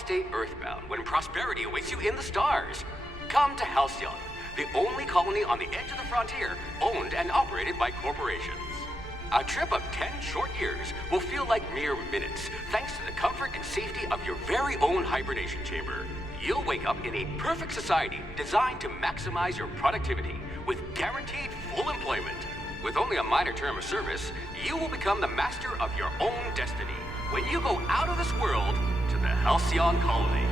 stay earthbound when prosperity awaits you in the stars? Come to Halcyon, the only colony on the edge of the frontier, owned and operated by corporations. A trip of 10 short years will feel like mere minutes, thanks to the comfort and safety of your very own hibernation chamber. You'll wake up in a perfect society designed to maximize your productivity with guaranteed full employment. With only a minor term of service, you will become the master of your own destiny when you go out of this world to the Halcyon colony.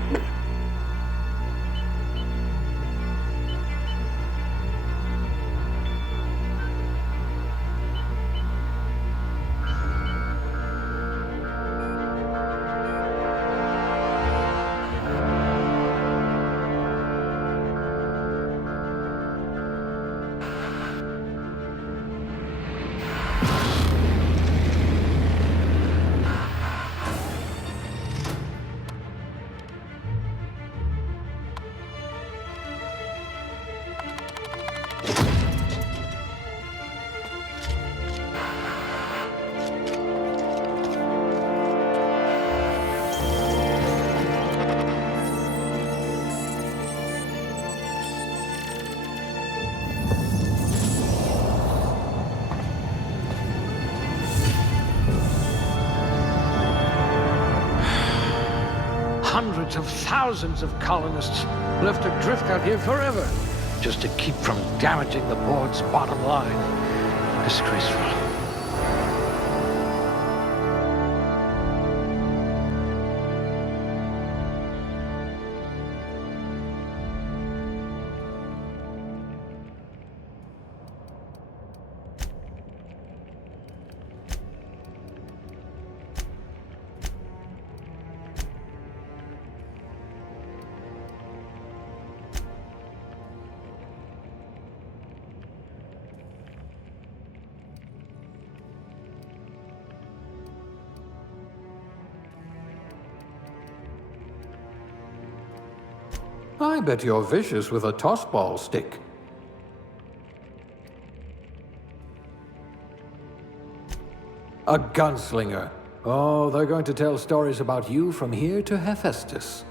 Hundreds of thousands of colonists left adrift out here forever, just to keep from damaging the board's bottom line. Disgraceful. I bet you're vicious with a tossball stick. A gunslinger. Oh, they're going to tell stories about you from here to Hephaestus.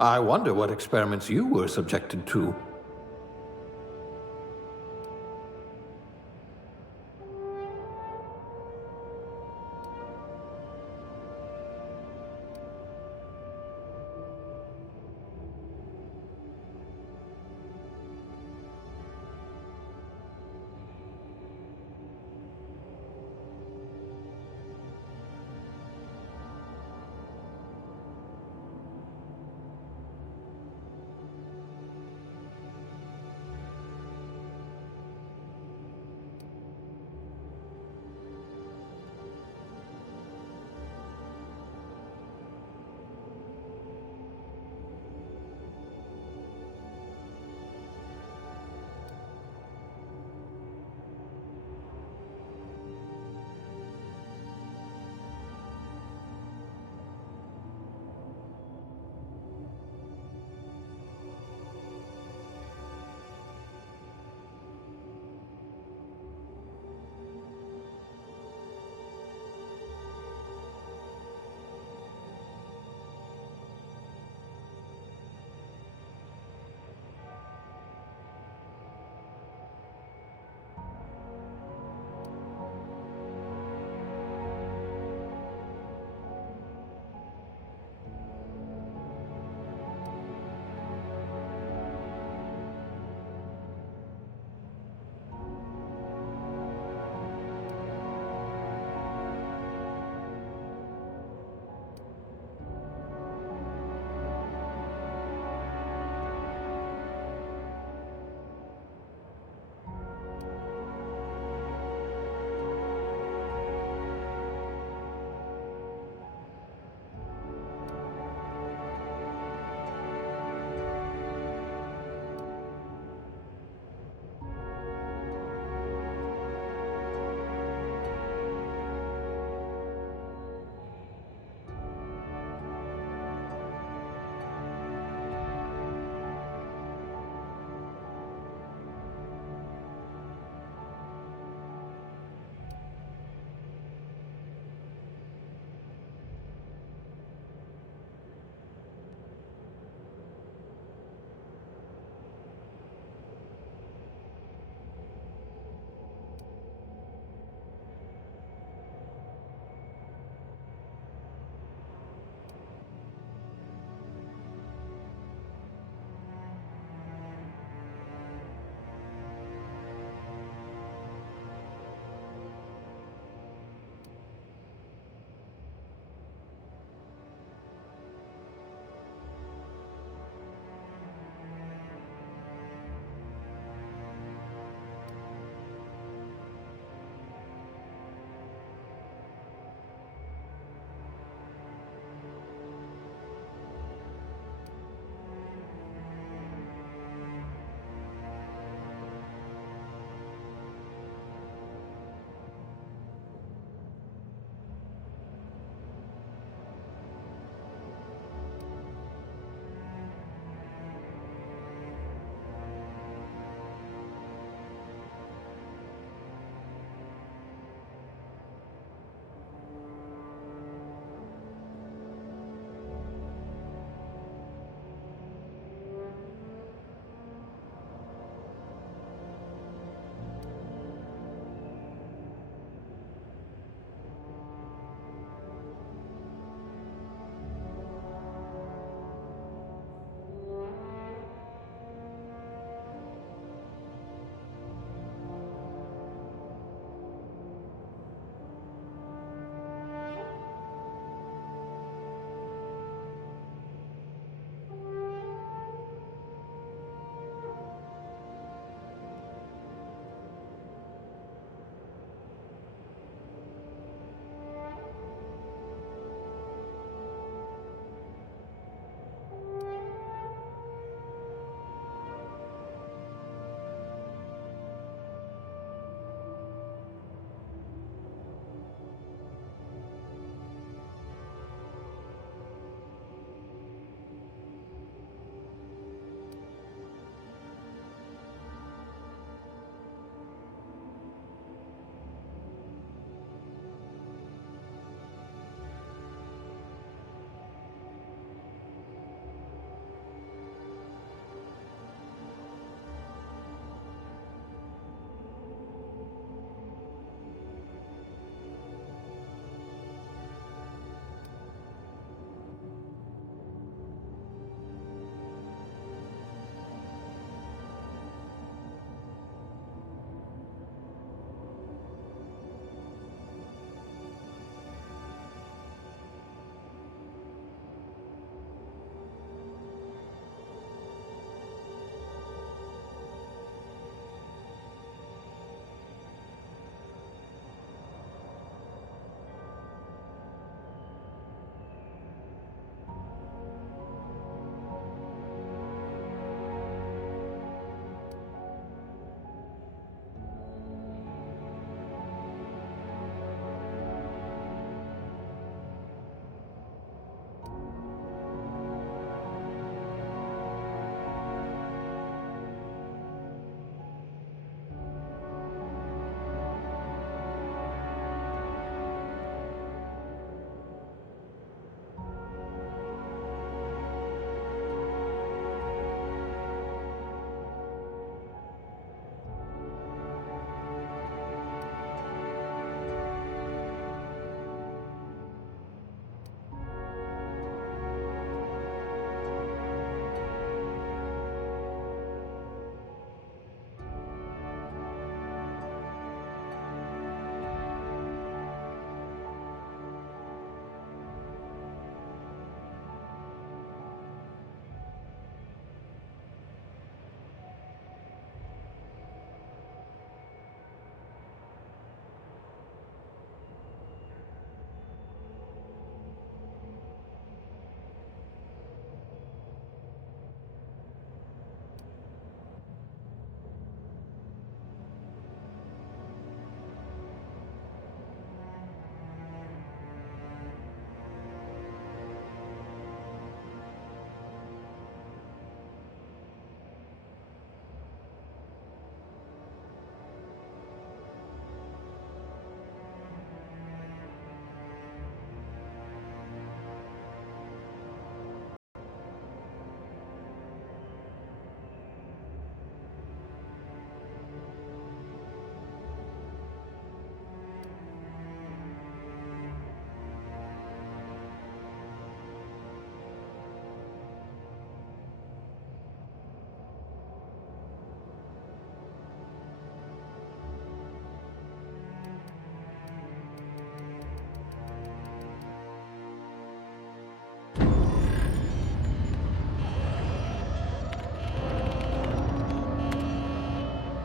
I wonder what experiments you were subjected to.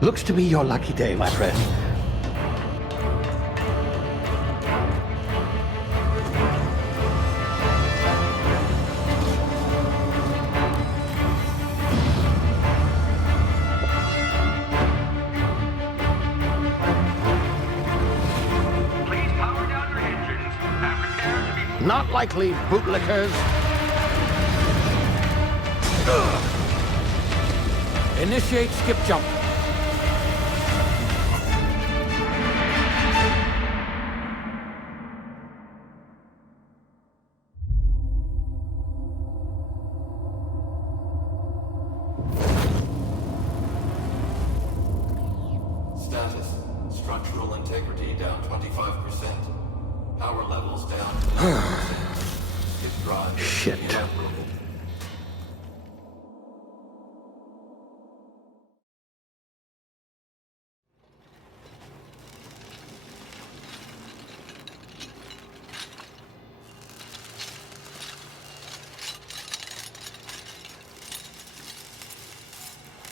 Looks to be your lucky day, my friend. Please power down your engines and prepare to be... Not likely, bootlickers. Initiate skip jump. Status. Structural integrity down 25%. Power levels down to 90%. Its drive is Shit. inoperable.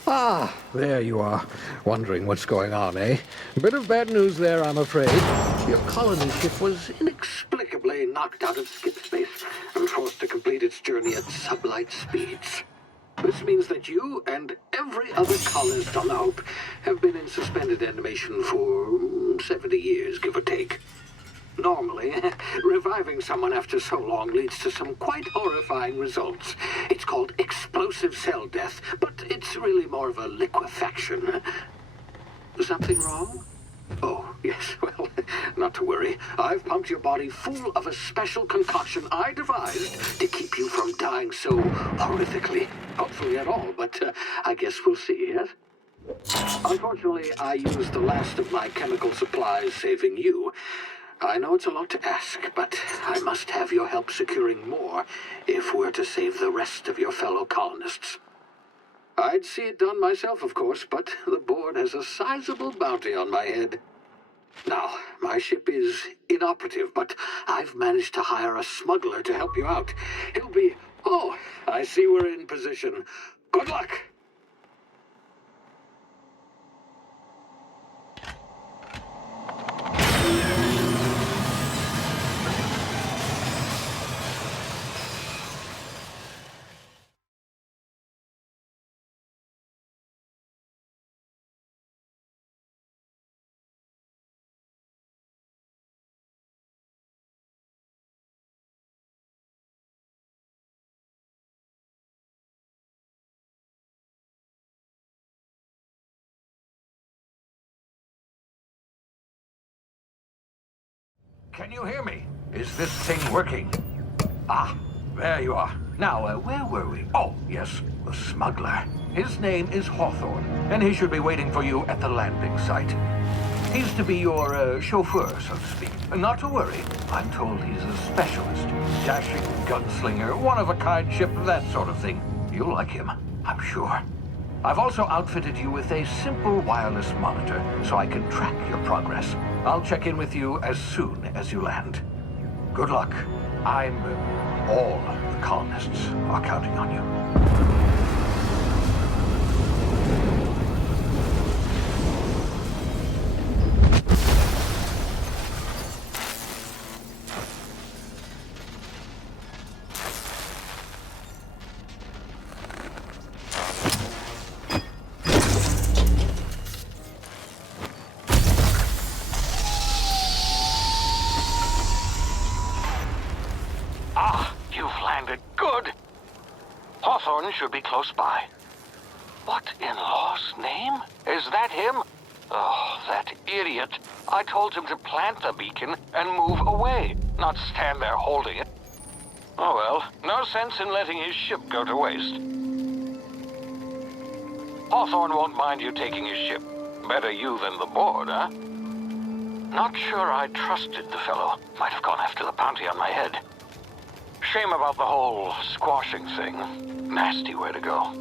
Ah, there you are. Wondering what's going on, eh? Bit of bad news there, I'm afraid. Your colony ship was inexplicably knocked out of skip space and forced to complete its journey at sublight speeds. This means that you and every other colonist on the Hope have been in suspended animation for 70 years, give or take. Normally, reviving someone after so long leads to some quite horrifying results. It's called explosive cell death, but it's really more of a liquefaction. Something wrong? Oh, yes, well, not to worry. I've pumped your body full of a special concoction I devised to keep you from dying so horrifically. Hopefully at all, but I guess we'll see, yes? Unfortunately, I used the last of my chemical supplies saving you. I know it's a lot to ask, but I must have your help securing more if we're to save the rest of your fellow colonists. I'd see it done myself, of course, but the board has a sizable bounty on my head. Now, my ship is inoperative, but I've managed to hire a smuggler to help you out. He'll be... Oh, I see we're in position. Good luck! Can you hear me? Is this thing working? Ah, there you are. Now, where were we? Oh, yes, the smuggler. His name is Hawthorne, and he should be waiting for you at the landing site. He's to be your chauffeur, so to speak. Not to worry. I'm told he's a specialist. Dashing gunslinger, one-of-a-kind ship, that sort of thing. You'll like him, I'm sure. I've also outfitted you with a simple wireless monitor, so I can track your progress. I'll check in with you as soon as you land. Good luck. All the colonists are counting on you. Hawthorne should be close by. What in law's name? Is that him? Oh, that idiot. I told him to plant the beacon and move away, not stand there holding it. Oh well, no sense in letting his ship go to waste. Hawthorne won't mind you taking his ship. Better you than the board, huh? Not sure I trusted the fellow. Might have gone after the bounty on my head. Shame about the whole squashing thing. Nasty way to go.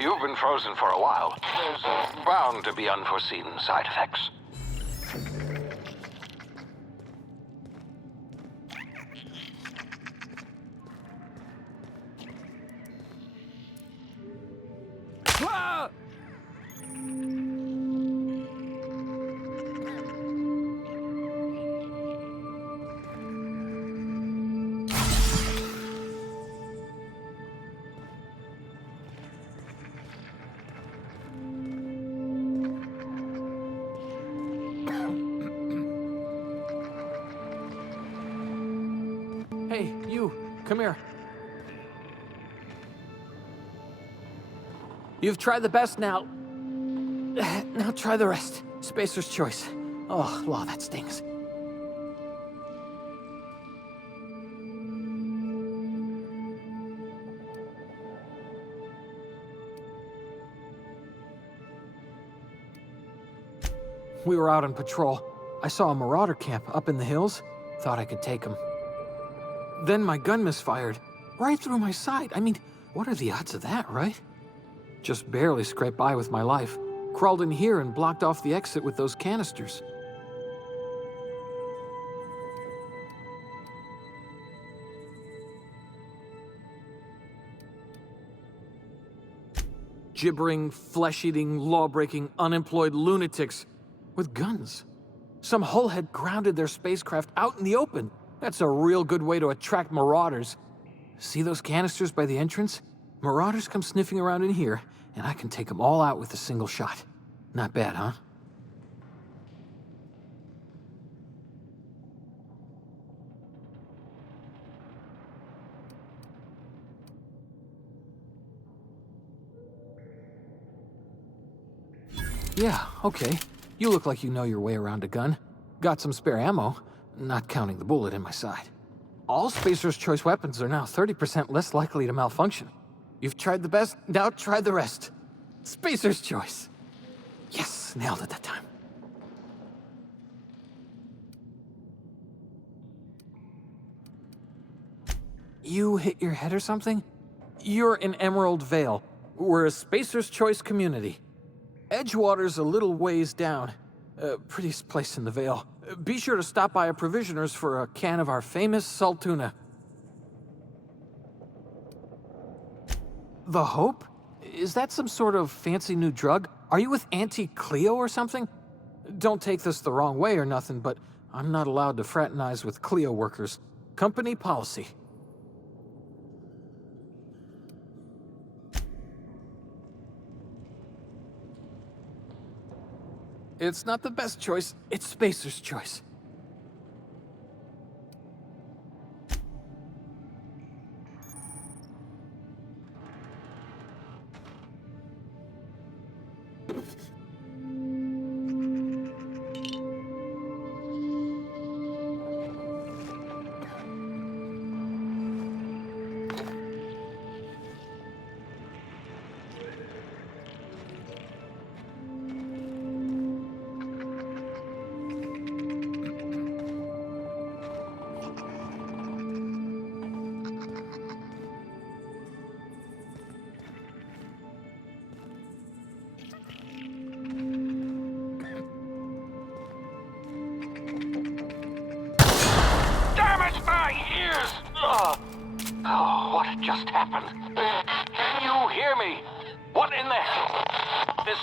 You've been frozen for a while. There's bound to be unforeseen side effects. Ah! Hey, you, come here. You've tried the best now. Now try the rest. Spacer's choice. Oh, law, that stings. We were out on patrol. I saw a marauder camp up in the hills. Thought I could take him. Then my gun misfired. Right through my side. I mean, what are the odds of that, right? Just barely scraped by with my life. Crawled in here and blocked off the exit with those canisters. Gibbering, flesh-eating, law-breaking, unemployed lunatics with guns. Some hullhead grounded their spacecraft out in the open. That's a real good way to attract marauders. See those canisters by the entrance? Marauders come sniffing around in here, and I can take them all out with a single shot. Not bad, huh? Yeah, okay. You look like you know your way around a gun. Got some spare ammo, not counting the bullet in my side. All Spacer's Choice weapons are now 30% less likely to malfunction. You've tried the best, now try the rest. Spacer's Choice. Yes, nailed it that time. You hit your head or something? You're in Emerald Vale. We're a Spacer's Choice community. Edgewater's a little ways down. Prettiest place in the Vale. Be sure to stop by a provisioner's for a can of our famous salt tuna. The Hope? Is that some sort of fancy new drug? Are you with Auntie Cleo or something? Don't take this the wrong way or nothing, but I'm not allowed to fraternize with Cleo workers. Company policy. It's not the best choice, it's Spacer's Choice. Oh, what just happened? Can you hear me? What in the hell? This...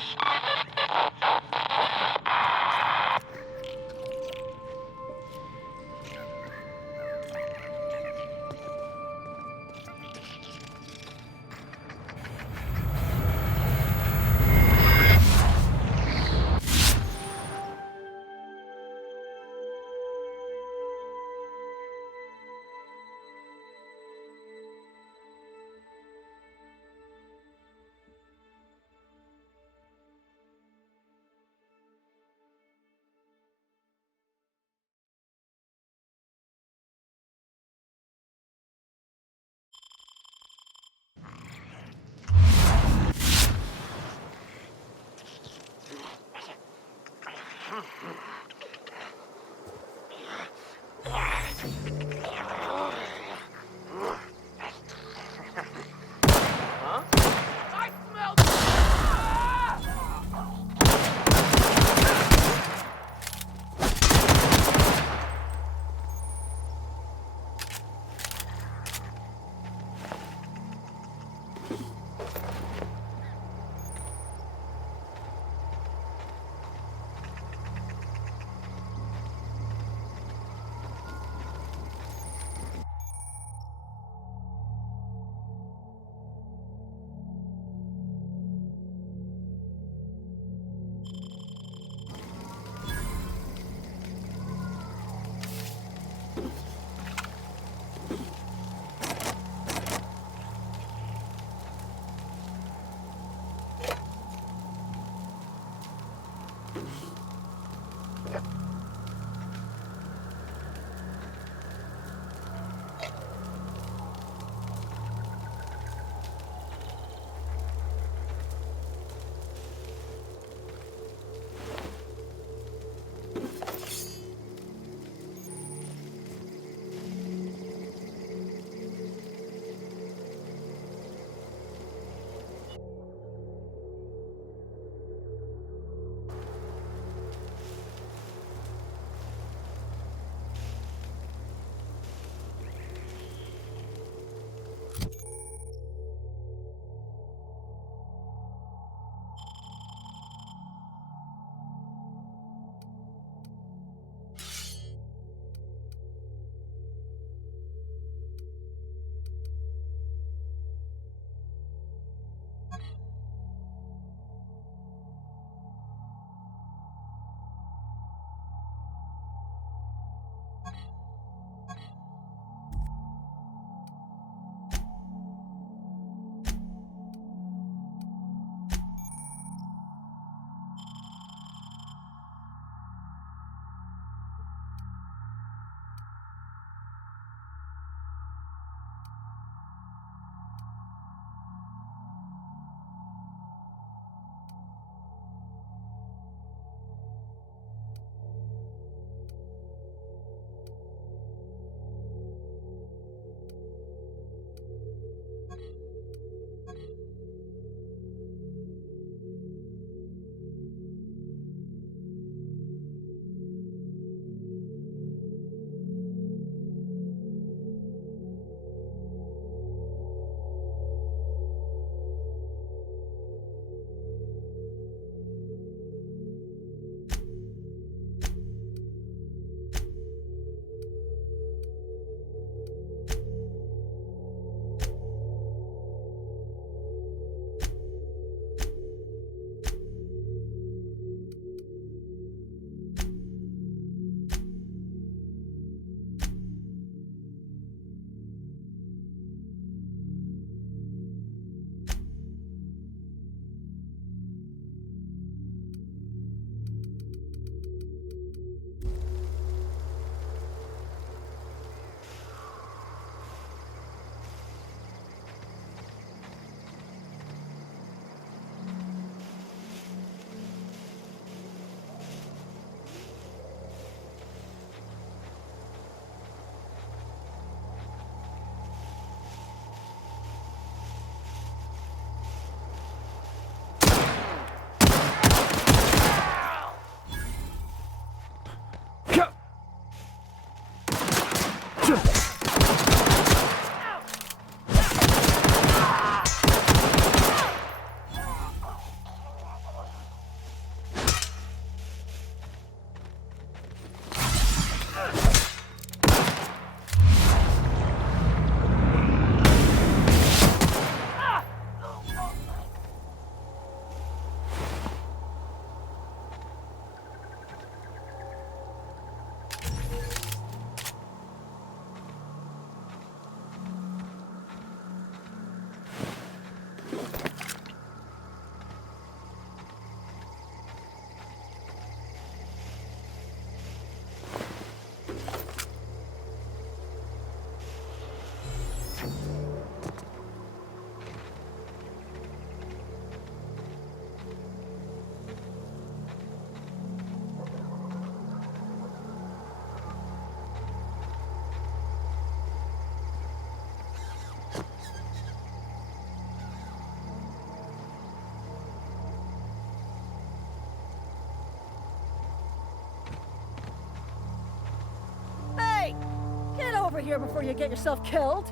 over here before you get yourself killed.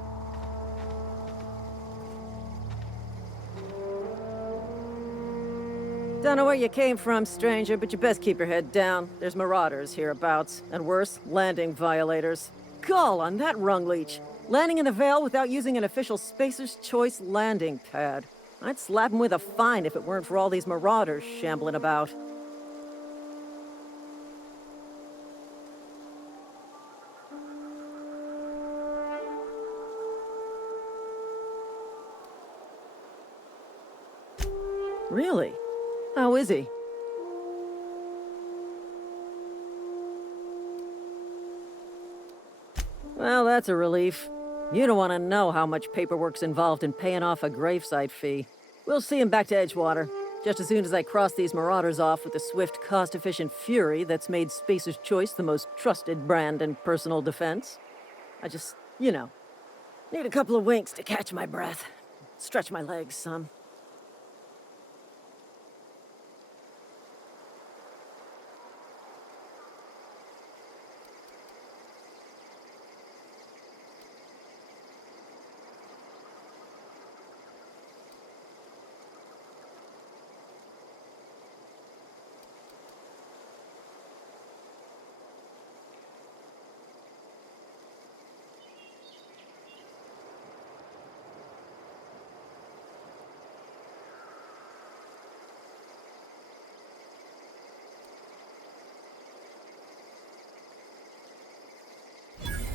Don't know where you came from, stranger, but you best keep your head down. There's marauders hereabouts, and worse, landing violators. Gall on that rung leech. Landing in the Vale without using an official Spacer's Choice landing pad. I'd slap him with a fine if it weren't for all these marauders shambling about. Really? How is he? Well, that's a relief. You don't want to know how much paperwork's involved in paying off a gravesite fee. We'll see him back to Edgewater, just as soon as I cross these marauders off with the swift, cost-efficient fury that's made Spacer's Choice the most trusted brand in personal defense. I just, need a couple of winks to catch my breath. Stretch my legs some.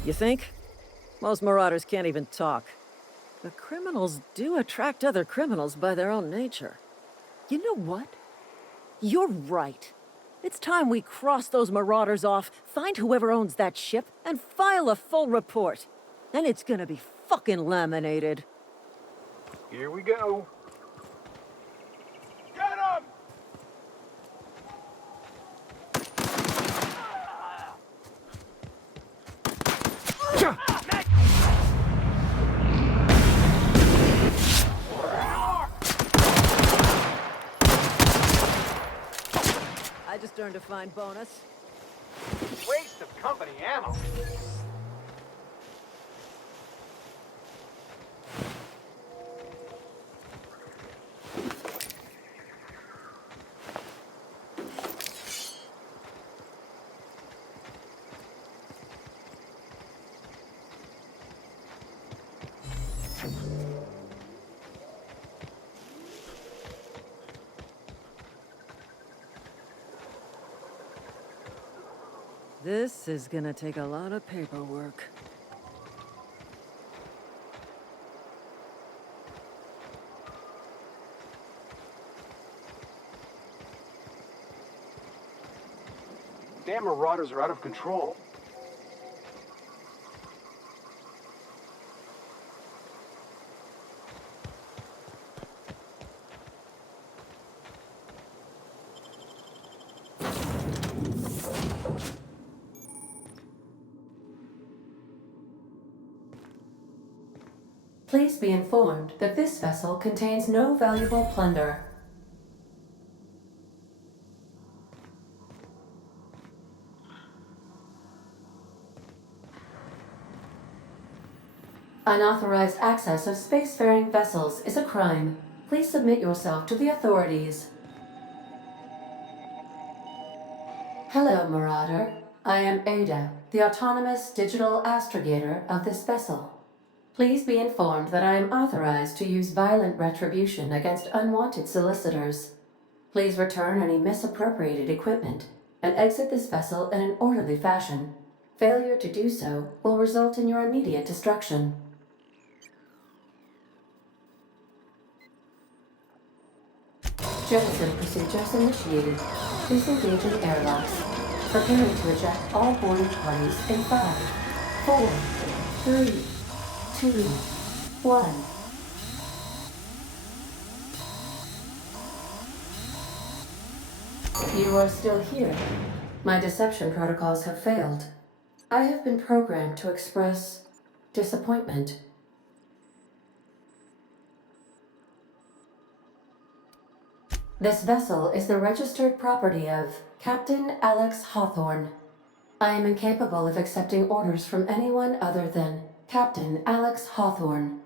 You think? Most marauders can't even talk. But criminals do attract other criminals by their own nature. You know what? You're right. It's time we cross those marauders off, find whoever owns that ship, and file a full report. Then it's gonna be fucking laminated. Here we go. Get him! I just earned a fine bonus. Waste of company ammo. This is gonna take a lot of paperwork. Damn marauders are out of control. Please be informed that this vessel contains no valuable plunder. Unauthorized access of spacefaring vessels is a crime. Please submit yourself to the authorities. Hello, Marauder. I am Ada, the autonomous digital astrogator of this vessel. Please be informed that I am authorized to use violent retribution against unwanted solicitors. Please return any misappropriated equipment and exit this vessel in an orderly fashion. Failure to do so will result in your immediate destruction. Jettison procedures initiated. Please engage in airlocks. Preparing to eject all boarding parties in 5, 4, 3, 2, 1. You are still here. My deception protocols have failed. I have been programmed to express disappointment. This vessel is the registered property of Captain Alex Hawthorne. I am incapable of accepting orders from anyone other than Captain Alex Hawthorne.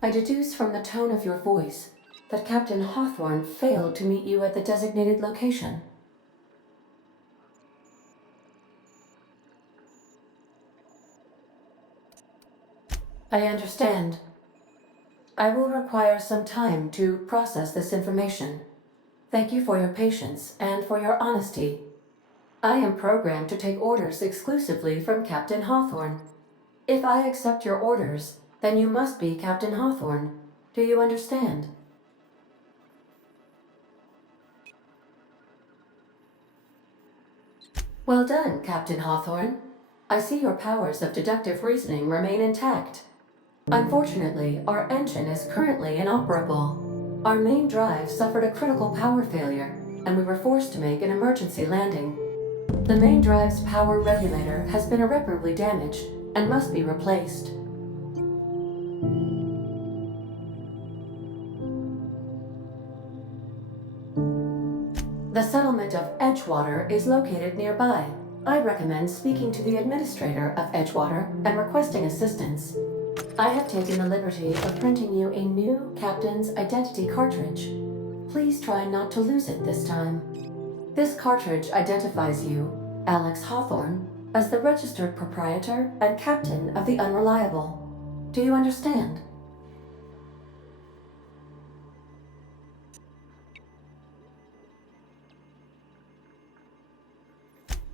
I deduce from the tone of your voice that Captain Hawthorne failed to meet you at the designated location. I understand. I will require some time to process this information. Thank you for your patience and for your honesty. I am programmed to take orders exclusively from Captain Hawthorne. If I accept your orders, then you must be Captain Hawthorne. Do you understand? Well done, Captain Hawthorne. I see your powers of deductive reasoning remain intact. Unfortunately, our engine is currently inoperable. Our main drive suffered a critical power failure, and we were forced to make an emergency landing. The main drive's power regulator has been irreparably damaged and must be replaced. The settlement of Edgewater is located nearby. I recommend speaking to the administrator of Edgewater and requesting assistance. I have taken the liberty of printing you a new captain's identity cartridge. Please try not to lose it this time. This cartridge identifies you, Alex Hawthorne, as the registered proprietor and captain of the Unreliable. Do you understand?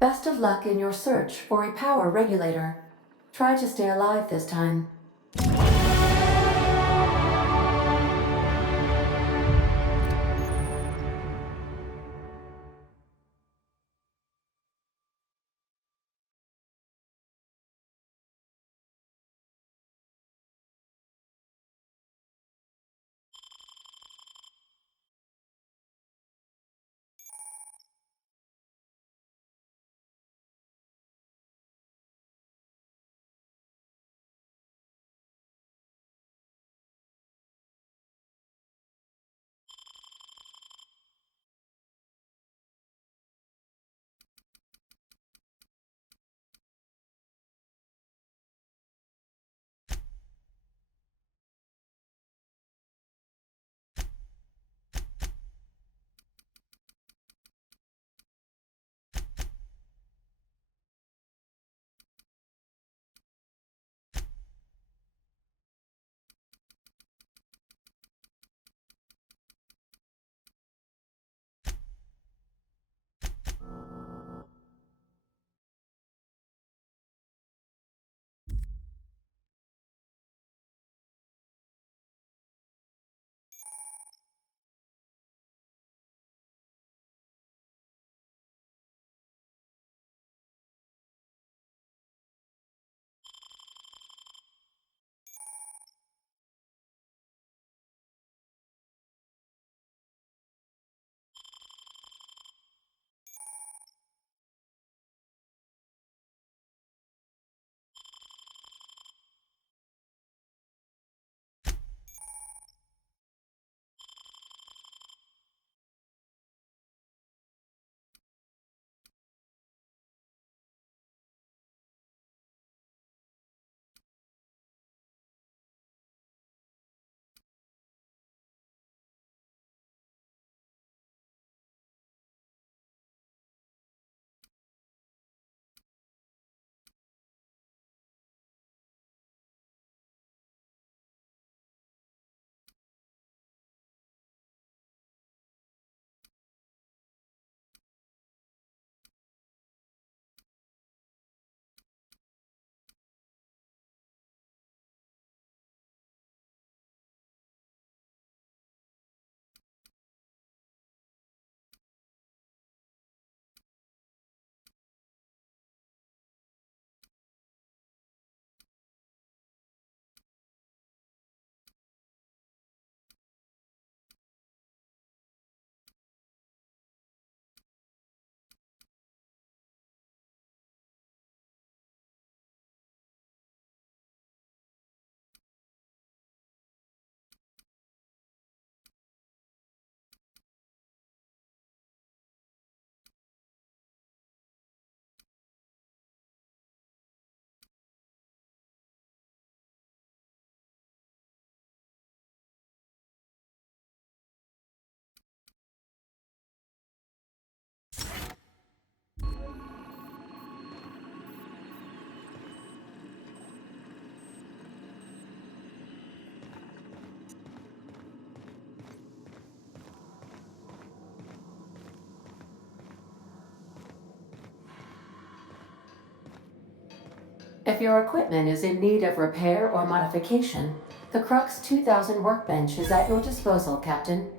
Best of luck in your search for a power regulator. Try to stay alive this time. If your equipment is in need of repair or modification, the Crux 2000 workbench is at your disposal, Captain.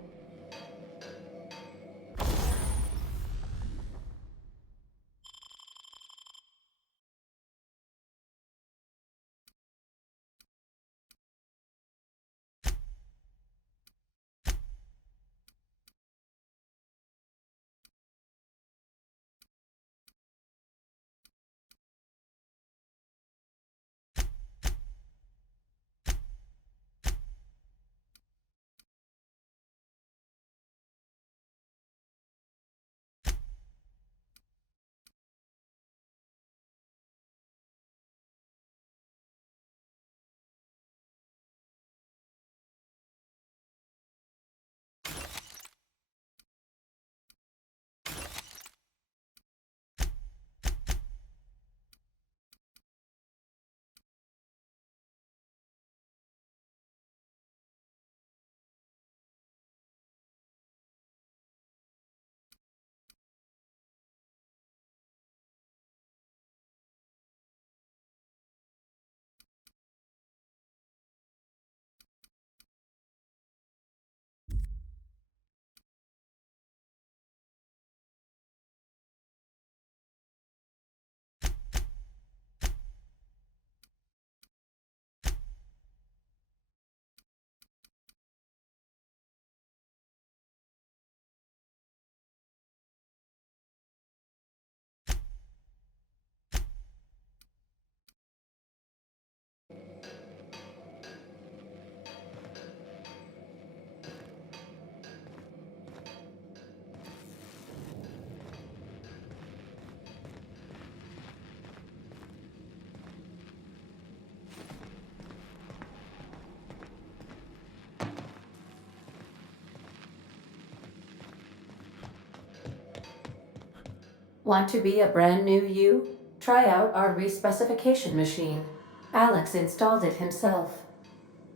Want to be a brand new you? Try out our respecification machine. Alex installed it himself,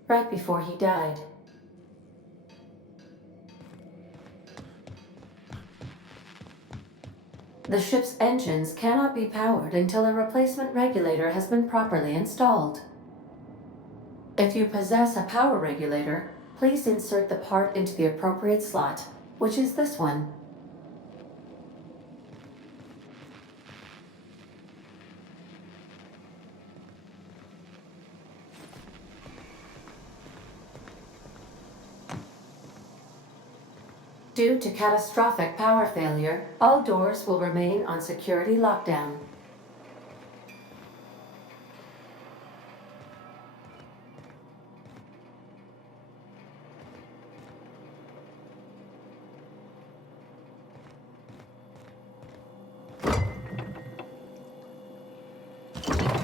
right before he died. The ship's engines cannot be powered until a replacement regulator has been properly installed. If you possess a power regulator, please insert the part into the appropriate slot, which is this one. Due to catastrophic power failure, all doors will remain on security lockdown.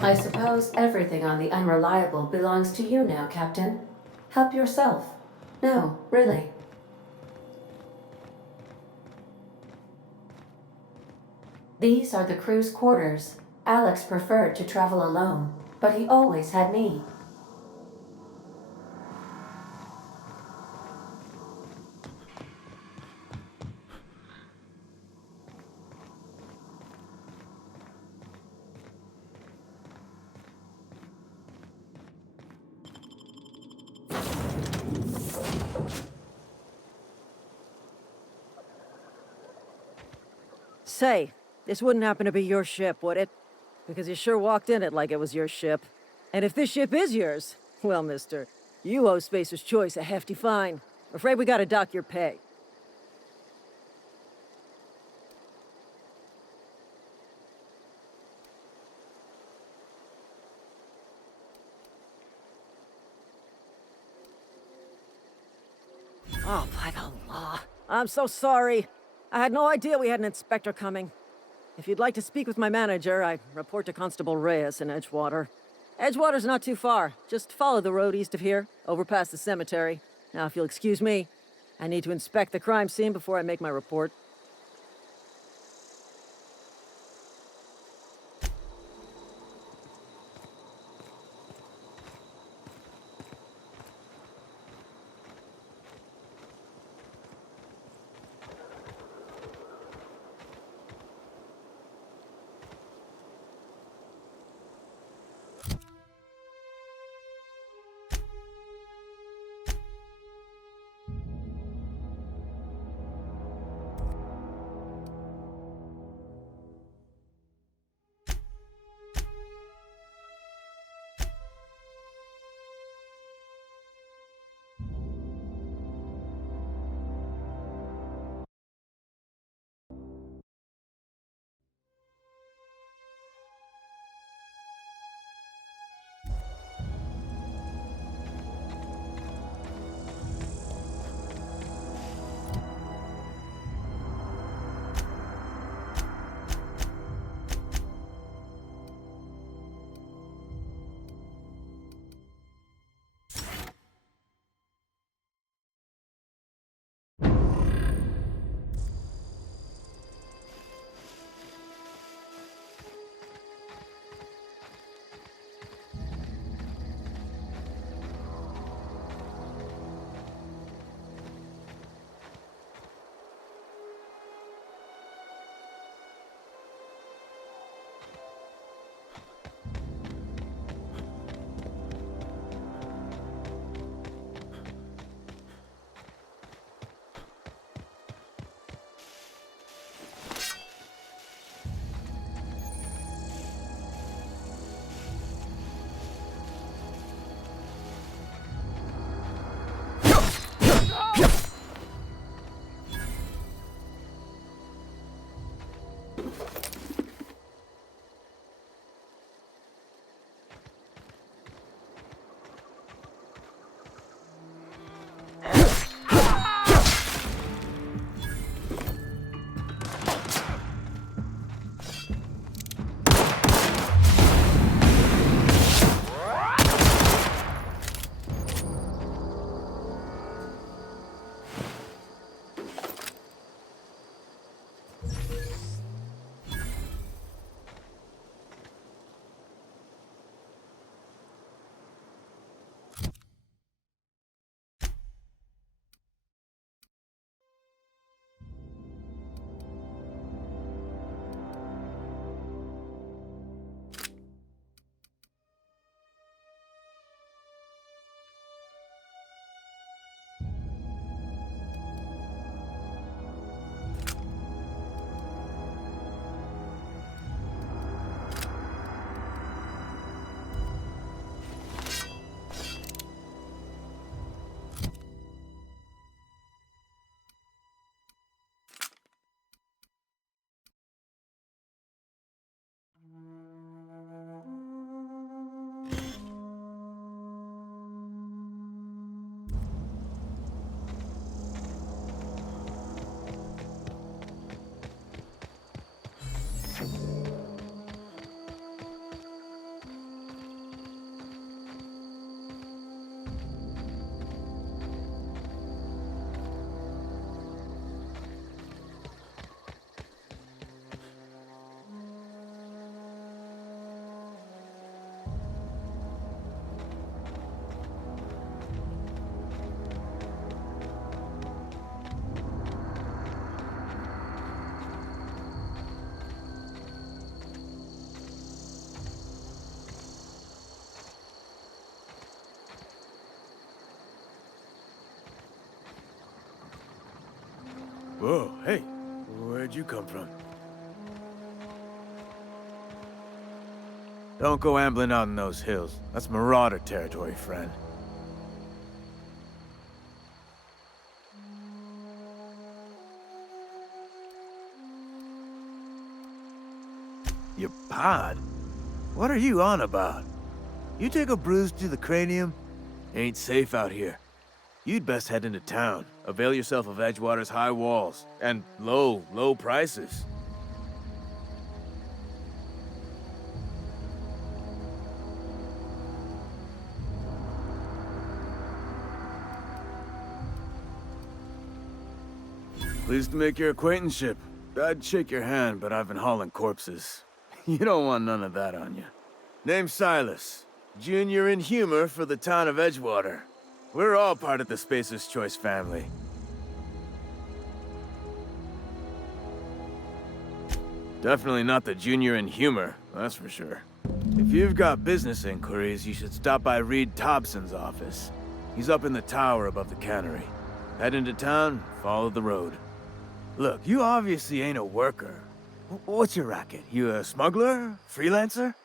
I suppose everything on the Unreliable belongs to you now, Captain. Help yourself. No, really. These are the crew's quarters. Alex preferred to travel alone, but he always had me. Say, this wouldn't happen to be your ship, would it? Because you sure walked in it like it was your ship. And if this ship is yours, well, mister, you owe Spacer's Choice a hefty fine. Afraid we gotta dock your pay. Oh, by the law. I'm so sorry. I had no idea we had an inspector coming. If you'd like to speak with my manager, I'd report to Constable Reyes in Edgewater. Edgewater's not too far. Just follow the road east of here, over past the cemetery. Now, if you'll excuse me, I need to inspect the crime scene before I make my report. Whoa, hey, where'd you come from? Don't go ambling out in those hills. That's Marauder territory, friend. Your pod? What are you on about? You take a bruise to the cranium? Ain't safe out here. You'd best head into town. Avail yourself of Edgewater's high walls. And low prices. Pleased to make your acquaintanceship. I'd shake your hand, but I've been hauling corpses. You don't want none of that on you. Name's Silas. Junior in humor for the town of Edgewater. We're all part of the Spacer's Choice family. Definitely not the junior in humor, that's for sure. If you've got business inquiries, you should stop by Reed Thompson's office. He's up in the tower above the cannery. Head into town, follow the road. Look, you obviously ain't a worker. What's your racket? You a smuggler? Freelancer?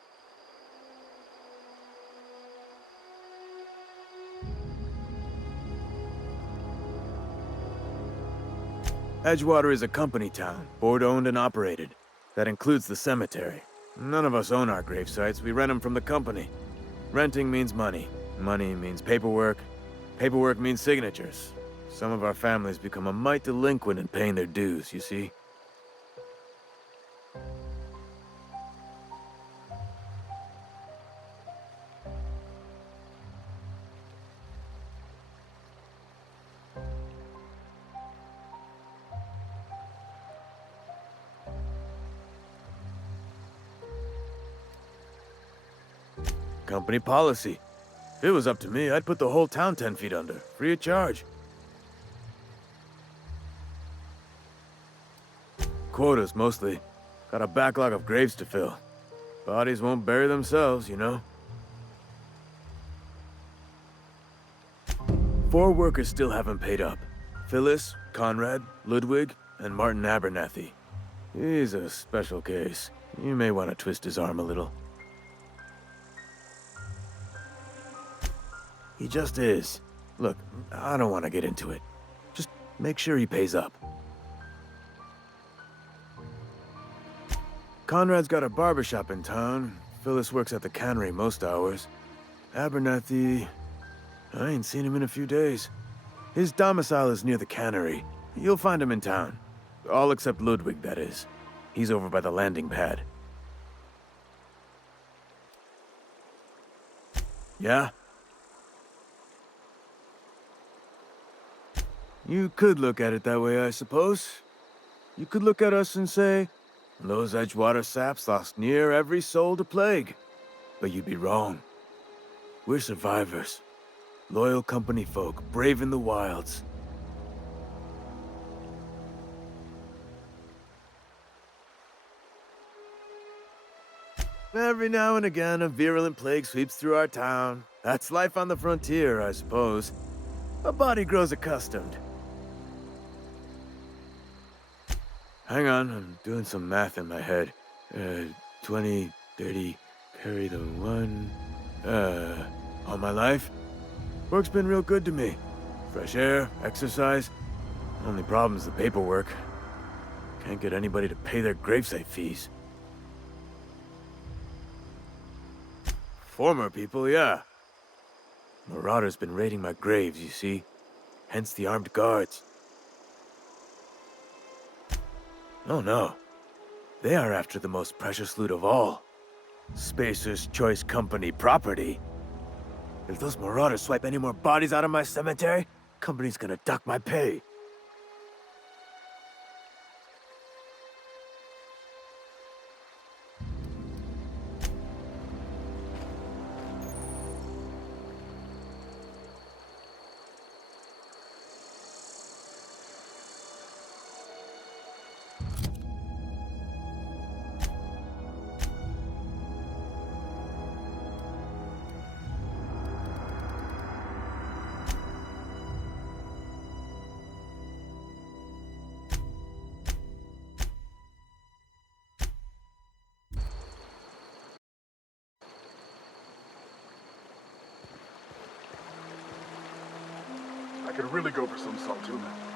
Edgewater is a company town, board-owned and operated. That includes the cemetery. None of us own our grave sites, we rent them from the company. Renting means money. Money means paperwork. Paperwork means signatures. Some of our families become a mite delinquent in paying their dues, you see? Company policy. If it was up to me, I'd put the whole town 10 feet under, free of charge. Quotas, mostly. Got a backlog of graves to fill. Bodies won't bury themselves, you know? 4 workers still haven't paid up. Phyllis, Conrad, Ludwig, and Martin Abernathy. He's a special case. You may want to twist his arm a little. He just is. Look, I don't want to get into it. Just make sure he pays up. Conrad's got a barbershop in town. Phyllis works at the cannery most hours. Abernathy... I ain't seen him in a few days. His domicile is near the cannery. You'll find him in town. All except Ludwig, that is. He's over by the landing pad. Yeah? You could look at it that way, I suppose. You could look at us and say, those Edgewater saps lost near every soul to plague. But you'd be wrong. We're survivors. Loyal company folk, braving the wilds. Every now and again, a virulent plague sweeps through our town. That's life on the frontier, I suppose. A body grows accustomed. Hang on, I'm doing some math in my head. 20, 30, carry the 1... all my life? Work's been real good to me. Fresh air, exercise. Only problem's the paperwork. Can't get anybody to pay their gravesite fees. Former people, yeah. Marauders been raiding my graves, you see. Hence the armed guards. Oh no. They are after the most precious loot of all. Spacer's Choice Company property. If those marauders swipe any more bodies out of my cemetery, company's gonna duck my pay. could really go for some salt tuna.